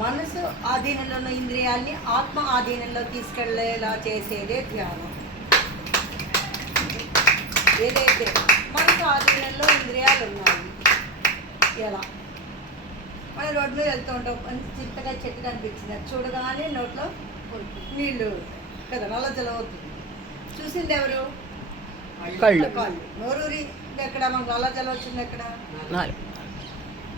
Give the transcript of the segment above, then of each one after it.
మనసు ఆధీనంలో ఉన్న ఇంద్రియాల్ని ఆత్మ ఆధీనంలో తీసుకెళ్లేలా చేసేదే ధ్యానం. ఏదైతే మనసు ఆధీనంలో ఇంద్రియాలు ఉన్నాయి, ఎలా మన రోడ్డు మీద వెళ్తూ ఉంటాం, మంచి చిత్తగా చెట్టు కనిపించింది, చూడగానే నోట్లో నీళ్ళు కదా, నల్ల జలం అవుతుంది. చూసింది ఎవరు? కళ్ళు. నోరూరి ఎక్కడ మనకు నల్ల జలం వచ్చింది ఎక్కడ?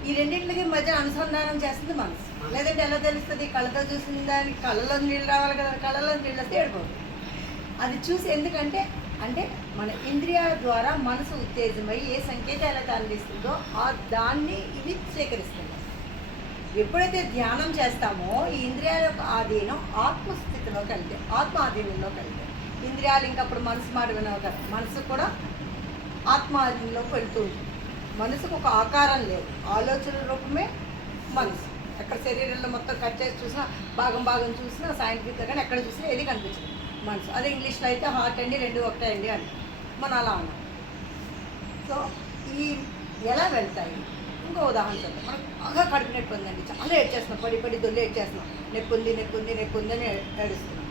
ఈ రెండింటికి మధ్య అనుసంధానం చేస్తుంది మనసు. లేదంటే ఎలా తెలుస్తుంది? కళ్ళతో చూసిన దానికి కళ్ళలో నీళ్ళు రావాలి కదా, కళ్ళలో నీళ్ళు వస్తే ఏడిపోతుంది. అది చూసి ఎందుకంటే అంటే మన ఇంద్రియాల ద్వారా మనసు ఉత్తేజమై ఏ సంకేతాలు అయితే అందిస్తుందో దాన్ని ఇవి స్వీకరిస్తుంది. ఎప్పుడైతే ధ్యానం చేస్తామో ఈ ఇంద్రియాల యొక్క ఆధీనం ఆత్మస్థితిలోకి వెళ్తే, ఆత్మ ఆధీనంలోకి వెళ్తే ఇంద్రియాలు ఇంకప్పుడు మనసు మాట వినవు కదా, మనసు కూడా ఆత్మ ఆధీనంలోకి వెళ్తూ ఉంటుంది. మనసుకు ఒక ఆకారం లేదు, ఆలోచన రూపమే మనసు. ఎక్కడ శరీరంలో మొత్తం కట్ చేసి చూసినా, భాగం భాగం చూసినా, సైంటిఫిక్గా కానీ ఎక్కడ చూసినా ఏది కనిపించదు మనసు. అదే ఇంగ్లీష్లో అయితే హార్ట్ అండి, రెండు ఒకటే అండి అని మనం అలా అన్నాం. సో ఈ ఎలా వెళ్తాయి? ఇంకో ఉదాహరణ చెప్తాం. మనకు బాగా కడుపు నొప్పి ఉందండి, చాలా ఏడ్చేస్తున్నాం, పడి పడి దొల్లి ఏడ్చేస్తున్నాం, నొప్పి ఉంది నొప్పి ఉంది నొప్పి ఉందని ఏడుస్తున్నాం.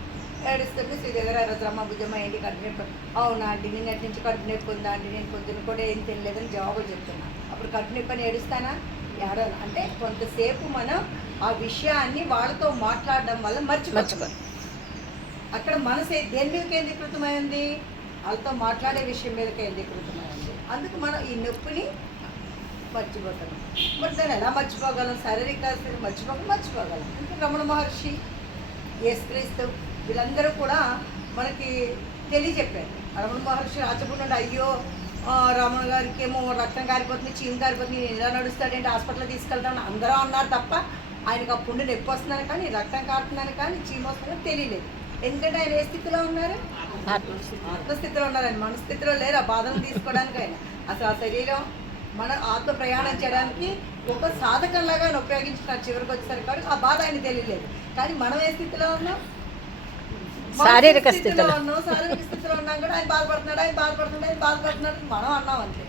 ఏడుస్తుంటే శ్రీ దగ్గర రద్రమ్మ బుజ్జమ్మ ఏంటి కడుపు నొప్పి? అవునా అండి, నిన్నటి నుంచి కడుపు నొప్పి ఉందా అండి, నేను పొద్దున్న కూడా ఏం తినలేదని జవాబులు చెప్తున్నాను. అప్పుడు కడుపు నొప్పి అని ఏడుస్తానా? ఏడను. అంటే కొంతసేపు మనం ఆ విషయాన్ని వాళ్ళతో మాట్లాడడం వల్ల మర్చిపోతాం. అక్కడ మనసు దేని మీద కేంద్రీకృతమైంది? వాళ్ళతో మాట్లాడే విషయం మీద కేంద్రీకృతమైంది. అందుకు మనం ఈ నొప్పిని మర్చిపోతాం. మరి దాన్ని ఎలా మర్చిపోగలం? శారీరక మర్చిపోగలం. ఇంకా రమణ మహర్షి, యేసుక్రీస్తు వీళ్ళందరూ కూడా మనకి తెలియజెప్పారు. రమణ మహర్షి రాచకుండా అయ్యో రమణ గారికి ఏమో రక్తం కారిపోతుంది, చీము కారిపోతుంది, నేను ఎలా నడుస్తాడంటే హాస్పిటల్ తీసుకెళ్తామని అందరూ అన్నారు తప్ప ఆయనకు ఆ పుండు నొప్పి వస్తుందని కానీ, రక్తం కారుతుందని కానీ, చీము వస్తుందని తెలియలేదు. ఎందుకంటే ఆయన ఏ స్థితిలో ఉన్నారు? ఆత్మస్థితిలో ఉన్నారని. మన స్థితిలో లేరు ఆ బాధను తీసుకోవడానికి. ఆయన అసలు ఆ శరీరం మన ఆత్మ ప్రయాణం చేయడానికి ఒక సాధకంలాగా ఆయన ఉపయోగించుకున్నారు. చివరికి వచ్చేసరికి ఆ బాధ ఆయన తెలియలేదు. కానీ మనం ఏ స్థితిలో ఉన్నాం? శారీరక స్థితిలో ఉన్నాం. శారీరక స్థితిలో ఉన్నాం కూడా ఆయన బాధపడుతున్నాడు మనం అన్నాం అంతే.